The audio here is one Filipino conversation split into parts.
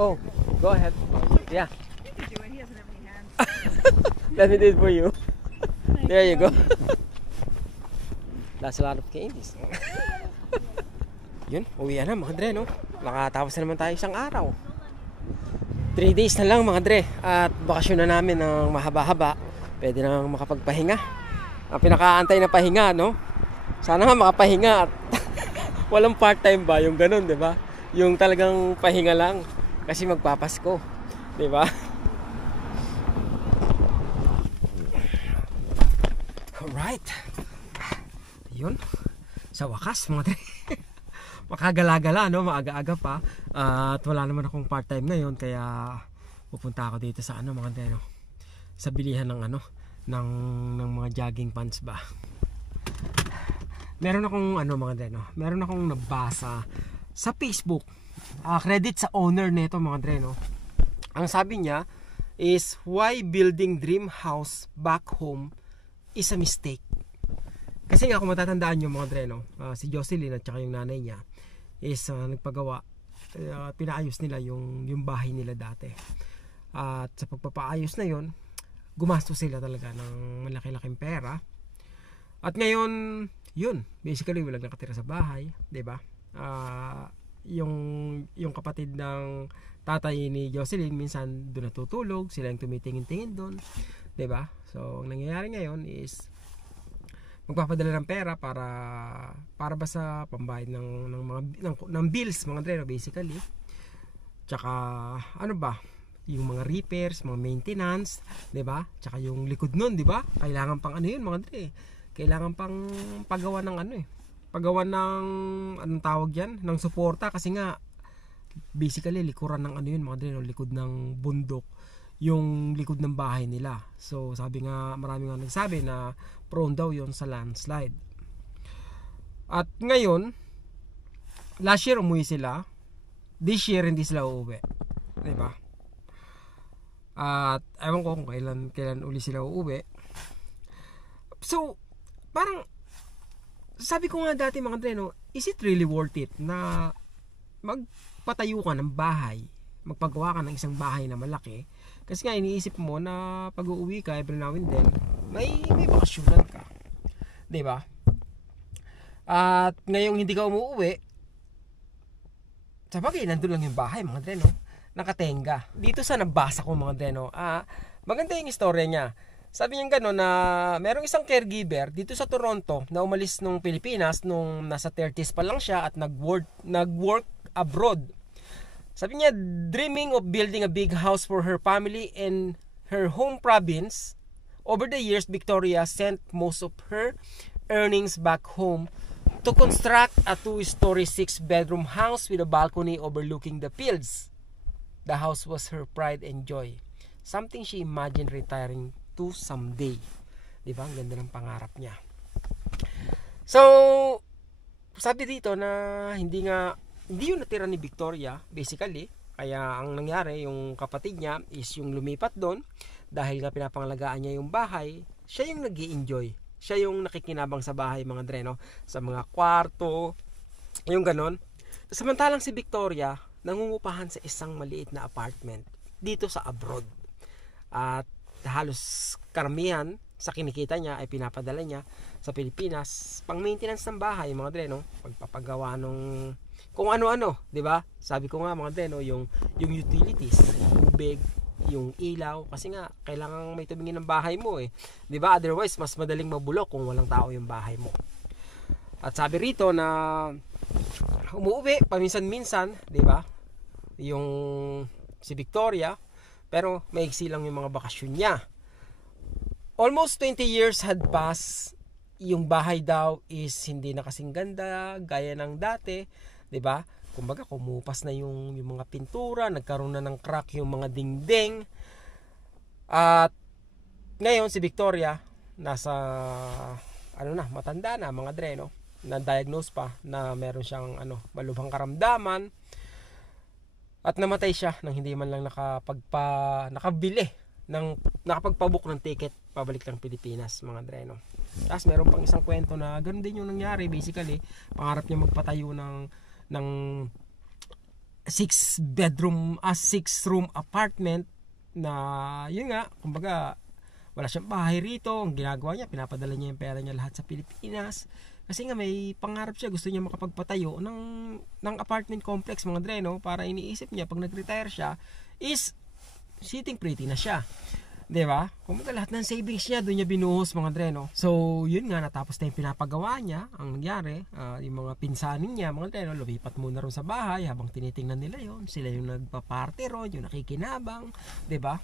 Oh, go ahead. Yeah. You can do it. He doesn't have any hands. Let me do it for you. There you go. That's a lot of candies. Yun, uwi na mga dre, no? Nakatapos na naman tayo isang araw. 3 days na lang mga dre. At bakasyon na namin ng mahaba-haba. Pwede na makapagpahinga. Ang pinakaantay na pahinga, no? Sana nga makapahinga at walang part-time ba yung ganun, di ba? Yung talagang pahinga lang kasi magpapasko, di ba? Alright. Yun. Sa wakas, mga dre. Makagala-gala, no? Maaga-aga pa. At wala naman akong part-time ngayon kaya pupunta ako dito sa ano, mga dre, no? Sa bilihan ng ano, ng mga jogging pants ba. Meron akong ano, mga dre, no? Meron akong nabasa sa Facebook. Credit sa owner nito, mga dre, no? Ang sabi niya is why building dream house back home is a mistake. Kasi nga kung matatandaan nyo mga dre, no? Si Jocelyn at saka yung nanay niya is nagpagawa, pinaayos nila yung bahay nila dati. At sa pagpapaayos na yon, gumastos sila talaga ng malaki-laking pera. At ngayon, yun, basically walang nakatira sa bahay, 'di ba? Yung kapatid ng tatay ni Jocelyn minsan doon natutulog, sila yung tumitingin-tingin doon, 'di ba? So, ang nangyayari ngayon is magpapadala ng pera para ba sa pambayad ng bills, mga dre, basically. Tsaka ano ba? Yung mga repairs, mga maintenance, 'di ba? Tsaka yung likod nun, 'di ba? Kailangan pang ano 'yun, mga dre. Kailangan pang paggawa ng ano paggawa ng anong tawag diyan, ng suporta kasi nga basically likuran ng ano 'yun, mga dre, no? Likod ng bundok yung likod ng bahay nila. So sabi nga, marami nga nagsabi na prone daw yon sa landslide. At ngayon, last year umuwi sila, this year hindi sila uuwi, diba? At ewan ko kung kailan uli sila uuwi. So parang sabi ko nga dati, mga dre, no, is it really worth it na magpatayo ka ng bahay, magpagawa ka ng isang bahay na malaki? Kasi nga iniisip mo na pag uuwi ka every now and then, may bakasyonan ka, 'di ba? At ngayong hindi ka umuwi, sabagay nandun lang yung bahay, mga dre, no? Nakatenga. Dito sa nabasa ko, mga dre, no, maganda yung istorya niya. Sabi niya gano'n na merong isang caregiver dito sa Toronto na umalis nung Pilipinas nung nasa 30s pa lang siya at nag-work abroad. Sabi niya, dreaming of building a big house for her family in her home province. Over the years, Victoria sent most of her earnings back home to construct a 2-story 6-bedroom house with a balcony overlooking the fields. The house was her pride and joy. Something she imagined retiring to someday. Diba? Ang ganda ng pangarap niya. So, sabi dito na hindi yun natira ni Victoria, basically. Kaya ang nangyari, yung kapatid niya is yung lumipat doon dahil nga pinapangalagaan niya yung bahay. Siya yung nag-i-enjoy. Siya yung nakikinabang sa bahay, mga dre, no? Sa mga kwarto, yung ganon. Samantalang si Victoria nangungupahan sa isang maliit na apartment dito sa abroad. At halos karamihan sa kinikita niya ay pinapadala niya sa Pilipinas pang maintenance ng bahay, mga dre, no? Pagpapagawa nung kung ano-ano, 'di ba? Sabi ko nga, mga dre, no, yung utilities, yung tubig, yung ilaw, kasi nga kailangan may tumingin ng bahay mo 'di ba? Otherwise mas madaling mabulok kung walang tao yung bahay mo. At sabi rito na umuwi paminsan-minsan, 'di ba? Yung si Victoria, pero maiksi lang yung mga bakasyon niya. Almost 20 years had passed. Yung bahay daw is hindi na kasing ganda gaya ng dati, 'di ba? Kumbaga kumupas na yung mga pintura, nagkaroon na ng crack yung mga dingding. At ngayon si Victoria nasa matanda na, mga dre, no? Na-diagnose pa na meron siyang malubhang karamdaman. At namatay siya nang hindi man lang nakapagpabook ng ticket pabalik ng Pilipinas, mga dre, no? Tapos meron pang isang kwento na ganoon din yung nangyari. Basically, pangarap niya magpatayo ng 6-room apartment na yun nga, kumbaga wala siyang bahay rito. Ang ginagawa niya, pinapadala niya yung pera niya lahat sa Pilipinas. Kasi nga may pangarap siya, gusto niya makapagpatayo ng apartment complex mga dre, no? Para iniisip niya pag nag-retire siya is sitting pretty na siya. 'Di ba? Kumbaga lahat ng savings niya doon niya binuhos mga dre, no? So, yun nga, natapos na yung pinapagawa niya. Ang nangyari, yung mga pinsanin niya, mga dre, no, lumipat muna ron sa bahay habang tinitingnan nila yon. Sila yung nagpa-party ron, yung nakikinabang, 'di ba?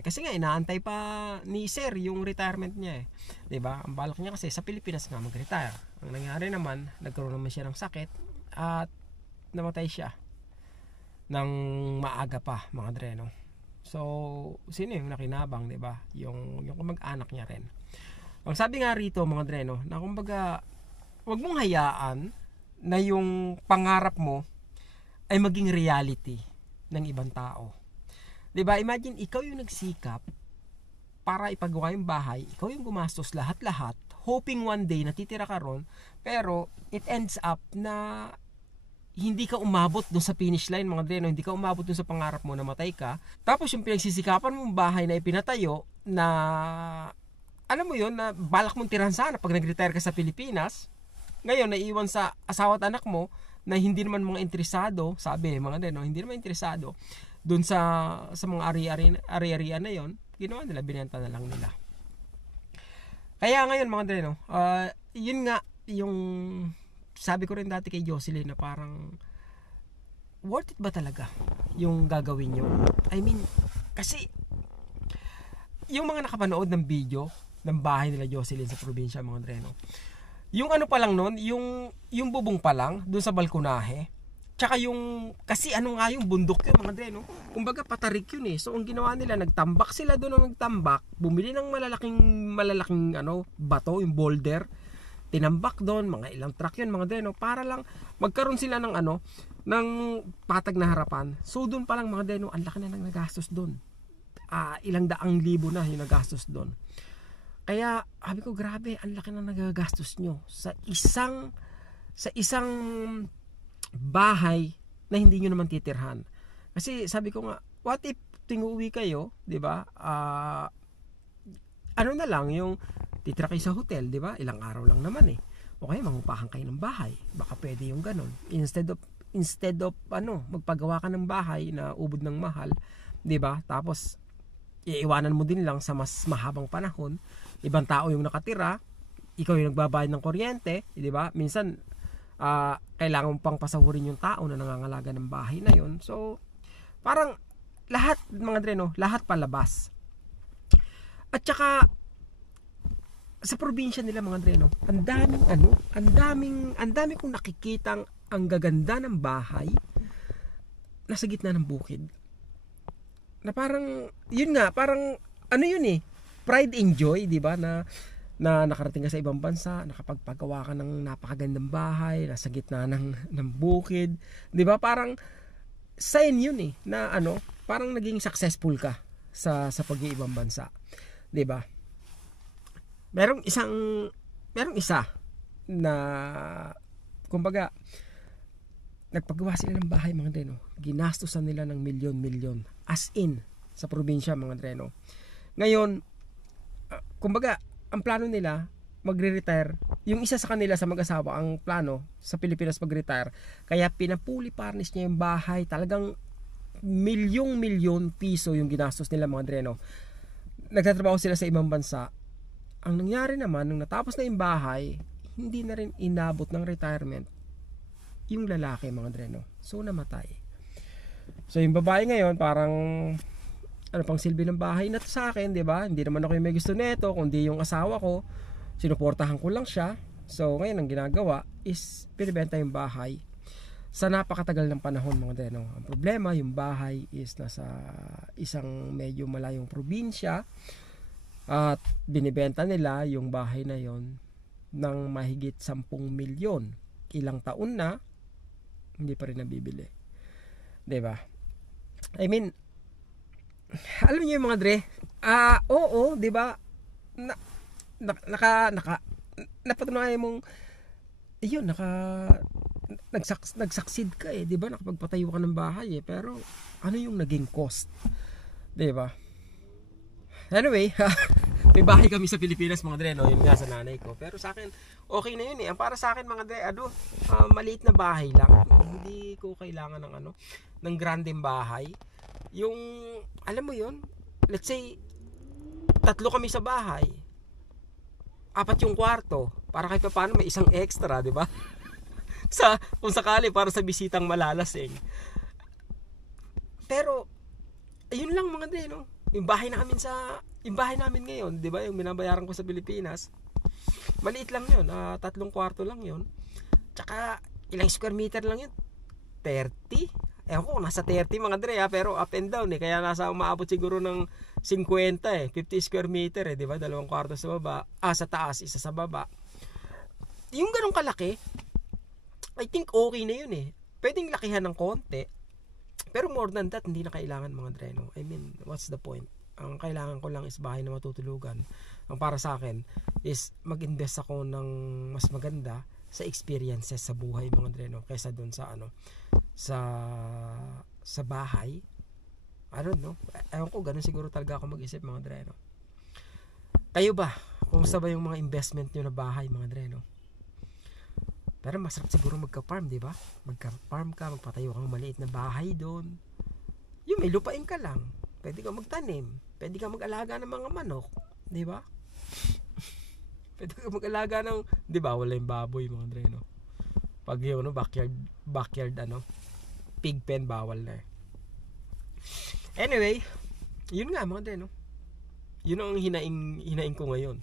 Kasi nga inaantay pa ni Sir yung retirement niya, 'di ba? Ang balak niya kasi sa Pilipinas nga mag-retire. Ang nangyari naman, nagkaroon naman siya ng sakit at namatay siya ng maaga pa, mga dre, no? So, sino yung nakinabang, 'di ba? Yung kamag-anak niya rin. Ang sabi nga rito, mga dre, no, na kumbaga, wag mong hayaan na yung pangarap mo ay maging reality ng ibang tao. 'Di ba? Imagine ikaw yung nagsikap para ipagawa yung bahay, ikaw yung gumastos lahat-lahat, hoping one day natitira ka ron, pero it ends up na hindi ka umabot doon sa finish line, mga dre, no? Hindi ka umabot doon sa pangarap mo, namatay ka. Tapos yung pinagsisikapan mong bahay na ipinatayo na alam mo yun, na balak mong tirahan sana pag nag-retire ka sa Pilipinas, ngayon naiwan sa asawa at anak mo na hindi naman mga interesado, sabi mga dre, no? Hindi naman interesado doon sa mga ari-arian na yon, ginawa nila, binenta na lang nila. Kaya ngayon, mga dre, no, yun nga yung sabi ko rin dati kay Jocelyn na parang worth it ba talaga yung gagawin nyo? I mean, kasi yung mga nakapanood ng video ng bahay nila Jocelyn sa probinsya, mga dre, no, yung ano pa lang nun, yung bubong pa lang dun sa balkonahe, tsaka yung, kasi ano nga yung bundok yun, mga dre, no? Kumbaga patarik yun eh. So ang ginawa nila, nagtambak sila doon, ng nagtambak, bumili ng malalaking ano, bato, yung boulder, tinambak doon, mga ilang truck yun, mga dre, no? Para lang magkaroon sila ng ano, ng patag na harapan. So doon pa lang, mga dre, no, ang laki na nang nagastos doon. Ilang daang libo na yung nagastos doon. Kaya sabi ko, grabe, ang laki na nagagastos nyo sa isang bahay na hindi nyo naman titirhan. Kasi sabi ko nga, what if tinguwi kayo, 'di ba? Ano na lang yung titira kayo sa hotel, 'di ba? Ilang araw lang naman eh. O kaya mangupahan kayo ng bahay. Baka pwede yung ganun. Instead of magpagawa ka ng bahay na ubod ng mahal, 'di ba? Tapos iiwanan mo din lang sa mas mahabang panahon. Ibang tao yung nakatira, ikaw yung nagbabayad ng kuryente, 'di ba? Minsan kailangan mo pang pasahurin yung tao na nangangalaga ng bahay na yon. So parang lahat, mga dre, no, lahat palabas. At saka sa probinsya nila, mga dre, no, ang daming kong nakikitang ang gaganda ng bahay nasa gitna ng bukid. Na parang yun nga, parang ano yun eh, pride and joy, 'di ba, na nakarating ka sa ibang bansa, nakapagpagawa ka ng napakagandang bahay, nasa gitna ng bukid, 'di ba? Parang sign 'yun eh na ano, parang naging successful ka sa pag-iibang bansa, 'di ba? Merong isa na kumbaga nagpagawa sila ng bahay, mga dreno. Ginastosan nila ng milyon-milyon as in sa probinsya, mga dreno. Ngayon, kumbaga ang plano nila magre-retire, yung isa sa kanila sa mag-asawa, ang plano sa Pilipinas mag-retire, kaya pinapuli parnish niya yung bahay, talagang milyong-milyon piso yung ginastos nila, mga dreno. Nagtatrabaho sila sa ibang bansa. Ang nangyari naman, nung natapos na yung bahay, hindi na rin inabot ng retirement yung lalaki, mga dreno. So namatay. So yung babae ngayon, parang ano pang silbi ng bahay na to sa akin, 'di ba? Hindi naman ako yung may gusto nito, kundi yung asawa ko. Sinuportahan ko lang siya. So ngayon ang ginagawa is binibenta yung bahay sa napakatagal ng panahon, mga dreno. Ang problema, yung bahay is nasa isang medyo malayong probinsya at binibenta nila yung bahay na yon ng mahigit 10 milyon. Ilang taon na hindi pa rin nabibili, 'di ba? I mean, alam niyo yung mga dre, oo, 'di ba? Napatunayan mong nagsucceed ka eh, 'di ba? Nakapagpatayo ka ng bahay eh, pero ano yung naging cost? 'Di ba? Anyway, may bahay kami sa Pilipinas mga dre, no? Yun nga sa nanay ko. Pero sa akin, okay na yun eh. Ang para sa akin mga dre, maliit na bahay lang. Hindi ko kailangan ng ng grandeng bahay. Yung, alam mo yun, let's say, 3 kami sa bahay. 4 yung kwarto. Para kahit paano may isang extra, di ba? Kung sakali para sa bisitang malalasing. Pero, ayun lang mga dre, no? Yung bahay namin ngayon, 'di ba? Yung binabayaran ko sa Pilipinas. Maliit lang 'yun, 3 kwarto lang 'yun. Tsaka ilang square meter lang 'yun? 30. Ewan ko, nasa 30 mga dre pero up and down eh. Kaya nasa umaabot siguro ng 50 eh, 50 square meter eh, 'di ba? 2 kwarto sa baba, sa taas, isa sa baba. Yung ganung kalaki, I think okay na 'yun eh. Pwedeng lakihan ng konti. Pero more than that, hindi na kailangan mga dre, no? I mean, what's the point? Ang kailangan ko lang is bahay na matutulugan. Ang para sa akin is mag-invest ako ng mas maganda sa experiences sa buhay mga dre, no? Kaysa doon sa sa bahay. I don't know. Ewan ko, ganun siguro talaga ako mag-isip mga dre, no? Kayo ba? Kumusta ba yung mga investment nyo na bahay mga dre, no? Pero masarap siguro magka-farm, di ba? Magka-farm ka, magpatayo kang maliit na bahay doon. Yung may lupain ka lang. Pwede ka magtanim. Pwede ka mag-alaga ng mga manok, di ba? Pwede ka mag-alaga ng, di ba? Wala yung baboy mga dre, no? Pag yun, backyard pig pen, bawal na. Anyway, yun nga mga dre, no? Yun ang hinaing ko ngayon.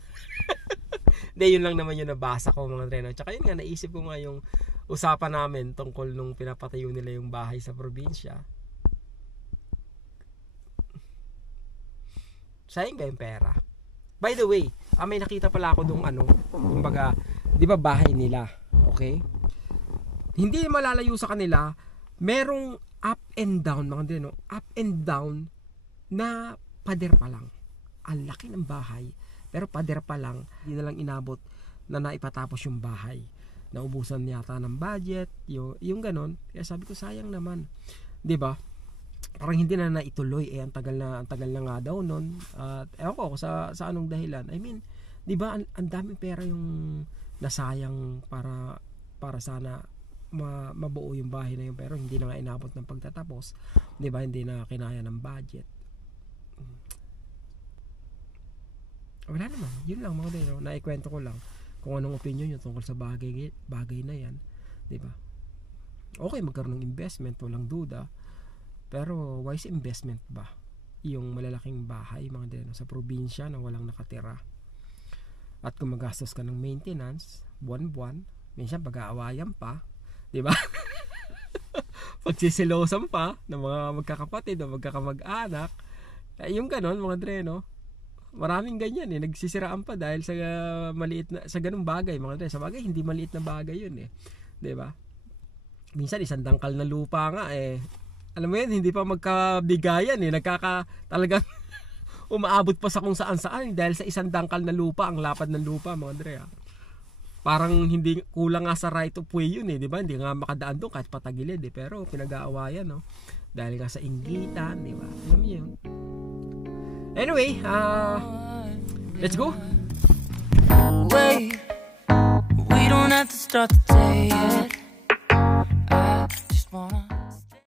Hindi, yun lang naman yung nabasa ko mga dre, no? Tsaka yun nga, naisip ko nga yung usapan namin tungkol nung pinapatayo nila yung bahay sa probinsya. Sayang ba yung pera? By the way, may nakita pala ako dong kumbaga, di ba bahay nila, okay? Hindi malalayo sa kanila, merong up and down mga dre, no? Up and down na pader pa lang. Ang laki ng bahay, pero pader pa lang, hindi na lang inabot na naipatapos yung bahay. Naubusan yata ng budget, yung ganon. Kaya sabi ko, sayang naman, di ba? Parang hindi na naituloy ang tagal na nga daw noon. At ewan ko sa anong dahilan. I mean, 'di ba ang daming pera yung nasayang para sana mabuo yung bahay na yun, pero hindi na nga inabot ng pagtatapos. 'Di ba? Hindi na kinaya ng budget. Wala naman. Yun lang mga dre, no? Naikwento ko lang kung anong opinion nyo tungkol sa bagay na yan, 'di ba? Okay, magkaroon ng investment, walang duda. Pero wise investment ba yung malalaking bahay mga dre, no, sa probinsya na walang nakatira? At kung magastos ka ng maintenance buwan-buwan, minsan pag-aawayan pa, 'di ba? Pagsisilosan pa ng mga magkakapatid o magkakamag-anak. Yung ganon mga dre, no? Maraming ganyan eh, nagsisiraan pa dahil sa maliit na, sa ganung bagay mga dre. Sa bagay hindi maliit na bagay yun eh, 'di ba? Minsan isang dangkal na lupa nga eh, alam mo yan, hindi pa magkabigayan eh, talagang umaabot pa sa kung saan dahil sa isang dangkal na lupa, ang lapad ng lupa mga dre. Parang hindi kulang nga sa right of way yun eh, 'di ba? Hindi nga makadaan doon kahit patagilid eh, pero pinag-aawayan, no? Dahil nga sa inggitan, 'di ba? Alam mo yun. Anyway, let's go. Wait, we don't have to start the day yet.